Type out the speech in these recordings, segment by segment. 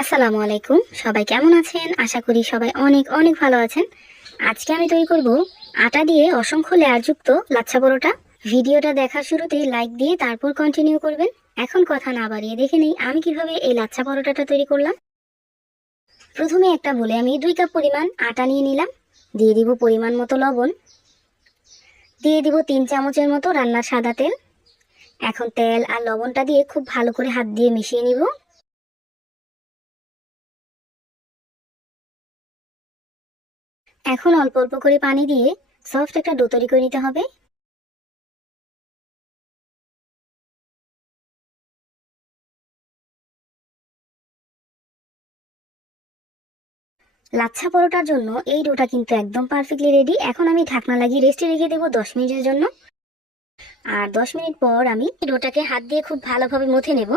আসসালামু আলাইকুম। সবাই কেমন আছেন? আশা করি সবাই অনেক অনেক ভালো আছেন। আজকে আমি তৈরি করব আটা দিয়ে অসংখ্য লেয়ারযুক্ত লাচ্ছা পরোটা। ভিডিওটা দেখার শুরুতে লাইক দিয়ে তারপর কন্টিনিউ করবেন। এখন কথা না বাড়িয়ে দেখে নেই আমি কীভাবে এই লাচ্ছা পরোটাটা তৈরি করলাম। প্রথমে একটা বলে আমি দুই কাপ পরিমাণ আটা নিয়ে নিলাম। দিয়ে দিব পরিমাণ মতো লবণ। দিয়ে দিব তিন চামচের মতো রান্নার সাদা তেল। এখন তেল আর লবণটা দিয়ে খুব ভালো করে হাত দিয়ে মিশিয়ে নিব। এখন অল্প অল্প করে পানি দিয়ে সফট একটা ডো তৈরি করে নিতে হবে। লাচ্ছা পরোটার জন্য এই ডোটা কিন্তু একদম পারফেক্টলি রেডি এখন আমি ঢাকনা লাগিয়ে রেস্টে রেখে দেবো দশ মিনিটের জন্য। আর দশ মিনিট পর আমি ডোটাকে হাত দিয়ে খুব ভালোভাবে মথে নেব।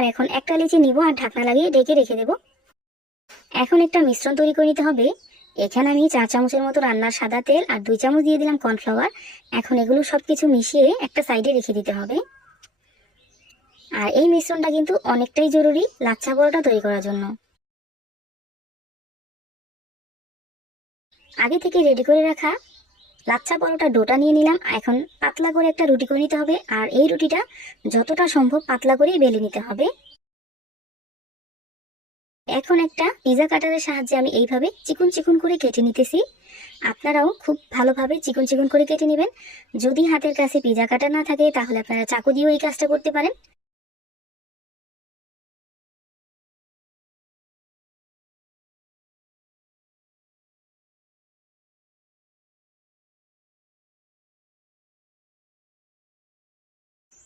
আর এখন একটা লিচি নিব আর ঢাকনা লাগিয়ে ডেকে রেখে দেব। এখন একটা মিশ্রণ তৈরি করে নিতে হবে। এখানে আমি চার চামচের মতো রান্নার সাদা তেল আর দুই চামচ দিয়ে দিলাম কর্নফ্লাওয়ার। এখন এগুলো সব কিছু মিশিয়ে একটা সাইডে রেখে দিতে হবে। আর এই মিশ্রণটা কিন্তু অনেকটাই জরুরি লাচ্ছা পরোটা তৈরি করার জন্য। আগে থেকে রেডি করে রাখা লাচ্ছা পরোটা ডোটা নিয়ে নিলাম এখন পাতলা করে একটা রুটি করে নিতে হবে, আর এই রুটিটা যতটা সম্ভব পাতলা করেই বেলে নিতে হবে। এখন একটা পিজা কাটারের সাহায্যে আমি এইভাবে চিকুন চিকুন করে কেটে নিতেছি। আপনারাও খুব ভালোভাবে চিকন চিকন করে কেটে নেবেন। যদি হাতের কাছে পিজা কাটার না থাকে, তাহলে আপনারা চাকু দিয়েও এই কাজটা করতে পারেন।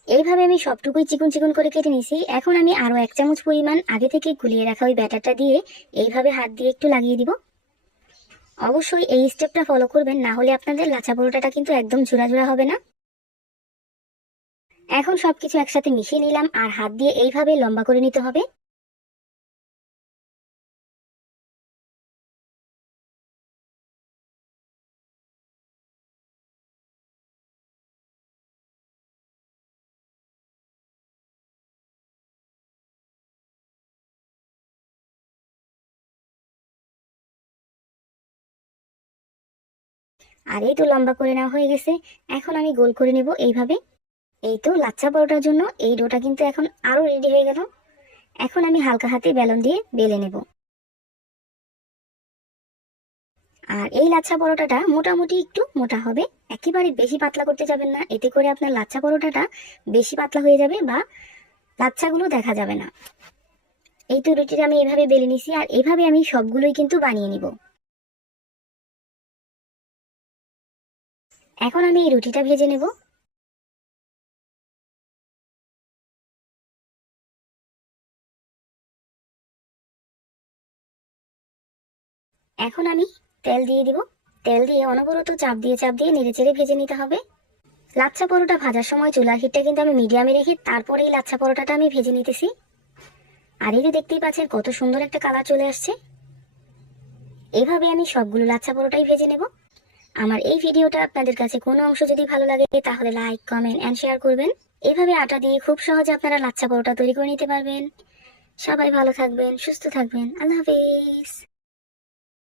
এইভাবে আমি সবটুকুই চিকন চিকন করে কেটে নিছি। এখন আমি আরও এক চামচ পরিমাণ আগে থেকে গুলিয়ে রাখা ওই ব্যাটারটা দিয়ে এইভাবে হাত দিয়ে একটু লাগিয়ে দিব। অবশ্যই এই স্টেপটা ফলো করবেন, না হলে আপনাদের লাচা পরোটাটা কিন্তু একদম ঝুরা হবে না। এখন সবকিছু একসাথে মিশিয়ে নিলাম, আর হাত দিয়ে এইভাবে লম্বা করে নিতে হবে। আর এই তো লম্বা করে নেওয়া হয়ে গেছে। এখন আমি গোল করে নেব এইভাবে। এই তো লাচ্ছা পরোটার জন্য এই ডোটা কিন্তু এখন আরও রেডি হয়ে গেল। এখন আমি হালকা হাতে বেলন দিয়ে বেলে নেব। আর এই লাচ্ছা পরোটাটা মোটামুটি একটু মোটা হবে। একেবারে বেশি পাতলা করতে যাবেন না। এতে করে আপনার লাচ্ছা পরোটাটা বেশি পাতলা হয়ে যাবে বা লাচ্ছাগুলো দেখা যাবে না। এই তো রুটিটা আমি এভাবে বেলে নিছি আর এভাবে আমি সবগুলোই কিন্তু বানিয়ে নিব। এখন আমি এই রুটিটা ভেজে নেব। এখন আমি তেল দিয়ে দিব। তেল দিয়ে অনবরত চাপ দিয়ে চাপ দিয়ে নেড়ে চেড়ে ভেজে নিতে হবে। লাচ্ছা পরোটা ভাজার সময় চুলার হিটটা কিন্তু আমি মিডিয়ামে রেখে তারপরে এই লাচ্ছা পরোটাটা আমি ভেজে নিতেছি। আর এই যে দেখতেই পাচ্ছেন কত সুন্দর একটা কালার চলে আসছে। এভাবে আমি সবগুলো লাচ্ছা পরোটাই ভেজে নেব। আমার এই ভিডিওটা আপনাদের কাছে কোনো অংশ যদি ভালো লাগে, তাহলে লাইক কমেন্ট অ্যান্ড শেয়ার করবেন। এভাবে আটা দিয়ে খুব সহজে আপনারা লাচ্ছা পরোটা তৈরি করে নিতে পারবেন। সবাই ভালো থাকবেন, সুস্থ থাকবেন। আল্লাহ হাফেজ।